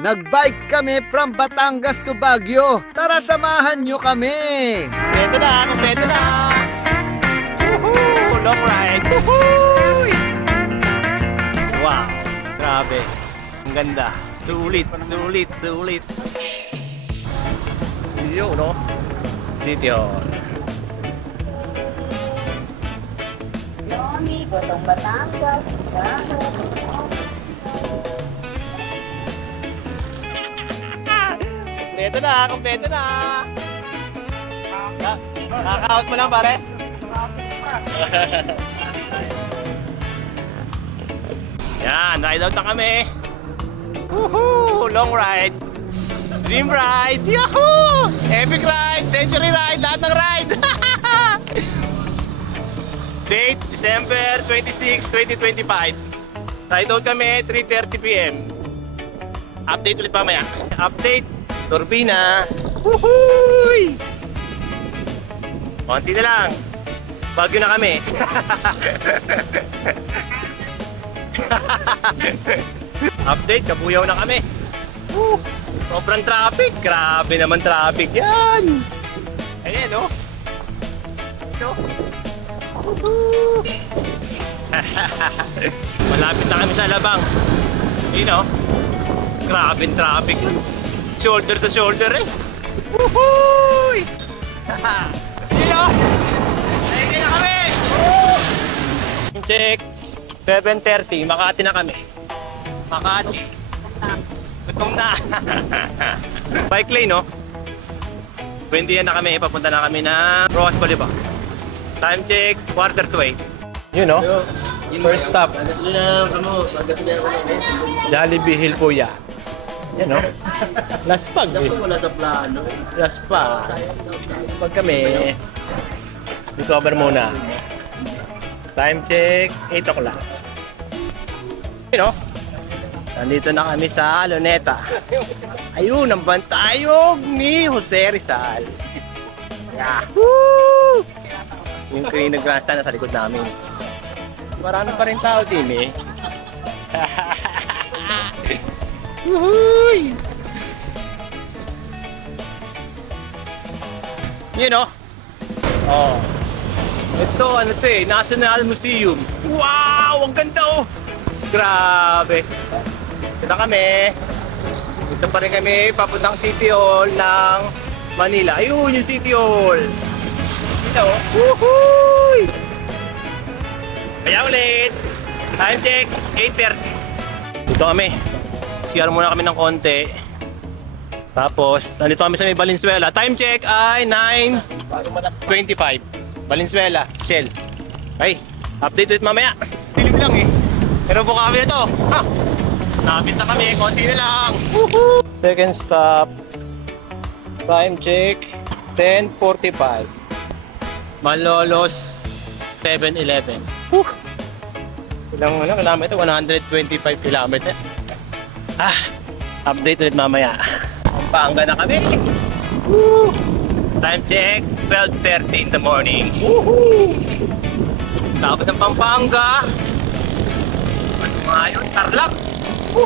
Nagbike kami from Batangas to Baguio. Tara samahan nyo kami. Kompleto na, kompleto na. Woohoo! Long ride. Woohoo! Wow, grabe. Ang ganda. Sulit, sulit, sulit. Yo, no? City Hall. Yomi, Gotong Batangas, Kompleto na, kompleto na. Nakaka-out mo lang, pare. Yan, ride out na kami. Woohoo! Long ride. Dream ride. Yahoo! Epic ride. Century ride. Lahat ng ride. Date, December 26, 2025. Ride out kami, 3:30 p.m. Update ulit mamaya. Update. Turbina. Woohoo! Konti na lang. Baguio na kami. Update, kabuyaw na kami. Sobrang traffic. Grabe naman traffic yan. Ayan, no? Ito. Malapit na kami sa Alabang. You know, grabe traffic. Shoulder to shoulder eh. Woohoo! You know, ayun na kami. Check. 7:30, Makati na kami. Makati. Gutom na. Bike lane, no? Buendia na kami. Papunta na kami na Rojas Boulevard. Time check, 7:45. You know, first stop. Jollibee Hill po yan. Yan, no? Laspag eh. Wala sa plano. Laspag. Laspag kami. Recover muna. Time check, 8 o'clock. You know, nandito na kami sa Luneta. Ayun, ang bantayog ni Jose Rizal. Yahoo! Yung Green Grandstand na sa likod namin. Marami pa rin tao din eh. Woohoo! You know? Oh. Ito, ano to eh, National Museum. Wow! Ang ganda oh! Grabe! Ito na kami. Ito pa rin kami, papuntang City Hall ng Manila. Ayun, yung City Hall. Ito oh. Woohoo! Kaya ulit. Time check, 8:30. Dito kami. CR muna kami ng konti. Tapos, nandito kami sa may Valenzuela. Time check ay 9:25. Valenzuela, Shell. Okay, update ulit mamaya. Dilim lang eh. Pero buka kami na to. Ha! Napit na kami, konti na lang. Woohoo! Second stop. Time check, 10:45. Malolos, 7-Eleven. Ilang kilometer? 125 kilometer. Ah, update ulit mamaya. Pampanga na kami. Woo! Time check, 12:30 in the morning. Woohoo! Tapos ng Pampanga. Ano nga yun? Tarlac. Woo!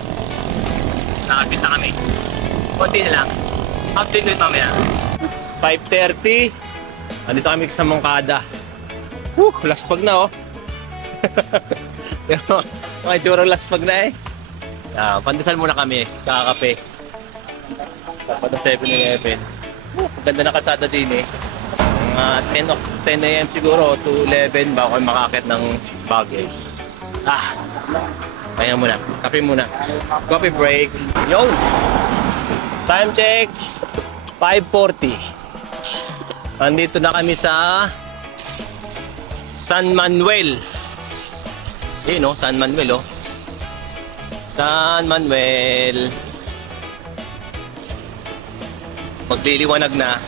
Nakapit na kami. Konti na lang. Update ulit mamaya. 5:30. Andito kami sa Moncada. Woo! Laspag na oh. Mga durang laspag na eh. Pandesal muna kami, kakakape. Dapat ng 7-Eleven. Ganda na kalsada din eh. 10 a.m. siguro to 11 bago kayo makakit ng Baguio. Kaya muna, kape muna. Coffee break. Yo! Time check, 5:40. Andito na kami sa San Manuel. Yun oh, San Manuel oh. San Manuel. Magliliwanag na.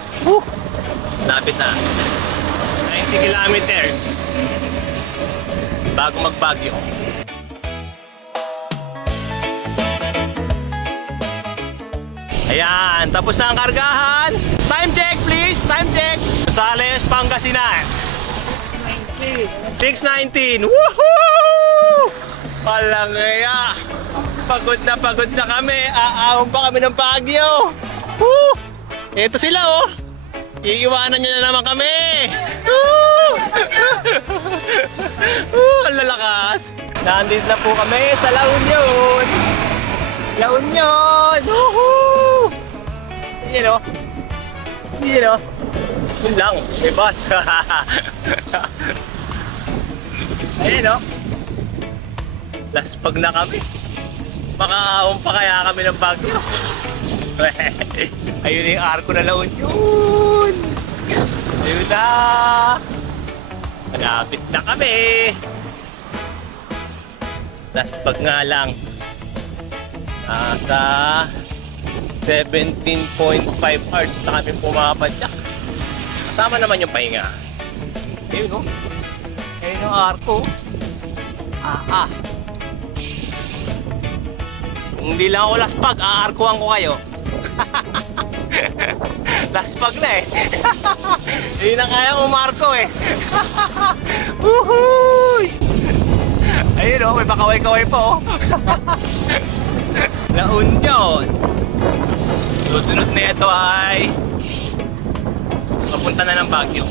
Lapit na. 90 kilometers bago mag-Baguio. Ayan, tapos na ang kargahan. Time check please, time check. Sales, Pangasinan. 6:19. Woohoo! Palangaya. pagod na kami. Aahon pa kami ng Baguio. Woo! Ito sila oh. Iiwanan nyo na naman kami. Woo! Ang lalakas. Nandito na po kami sa La Union. La Union. Woohoo! Yun oh. Yun oh. Yun lang. May bus. Ayun oh. Last pag na kami. Makaahon pa kaya kami ng Baguio. Ayun yung arko na La Union. Ayun na. Malapit na kami. Last pag nga lang. Nasa 17.5 hours na kami pumapadyak. Kasama naman yung pahinga. Ayun o. Ayun yung arko. Hindi lang ako laspag, aarkuhan ko kayo. Laspag na eh. Hindi na kaya umarko eh. Woohoo! Ayun o, may pakaway-kaway po. La Union. Susunod na ito ay papunta na ng Baguio.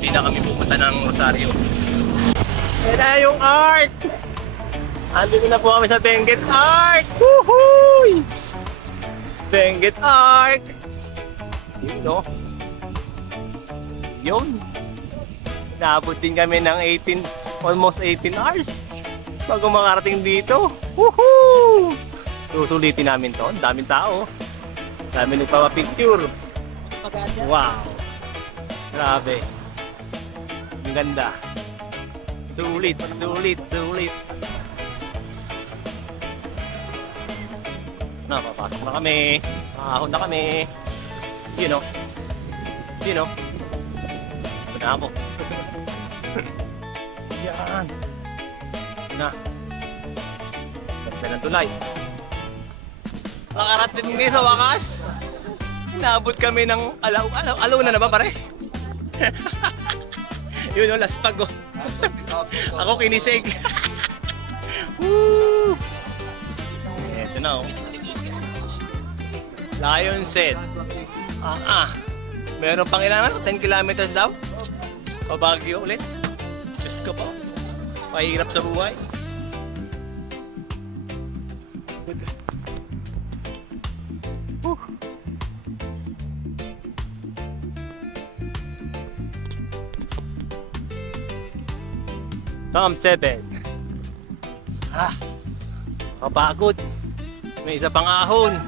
Hindi na kami pupunta ng Rosario. Yan na yung art! Andito na po kami sa Benguet Arc! Woohoo! Benguet Arc! Yun no? Yun! Naabot din kami ng almost 18 hours bago makarating dito. Woohoo! Susulitin namin to. Ang daming tao. Dami nagpapapicture. Wow! Grabe. Ang ganda. Sulit, sulit, sulit. Papasok na kami. Ahon na kami. Yun o. Yun o. Ito na ako. Yan. Na. Ganda ng tulay. Nakarating ngayon sa wakas. Naabot kami ng alaw na ba pare? Yun o, last pag o. Ako kinisig. Woo! Ito na o. Lion Set. Meron pang ilan? 10 kilometers daw? O Baguio ulit? Diyos ko po. Mahirap sa buhay. Tom 7. Kapagod. May isa pang ahon.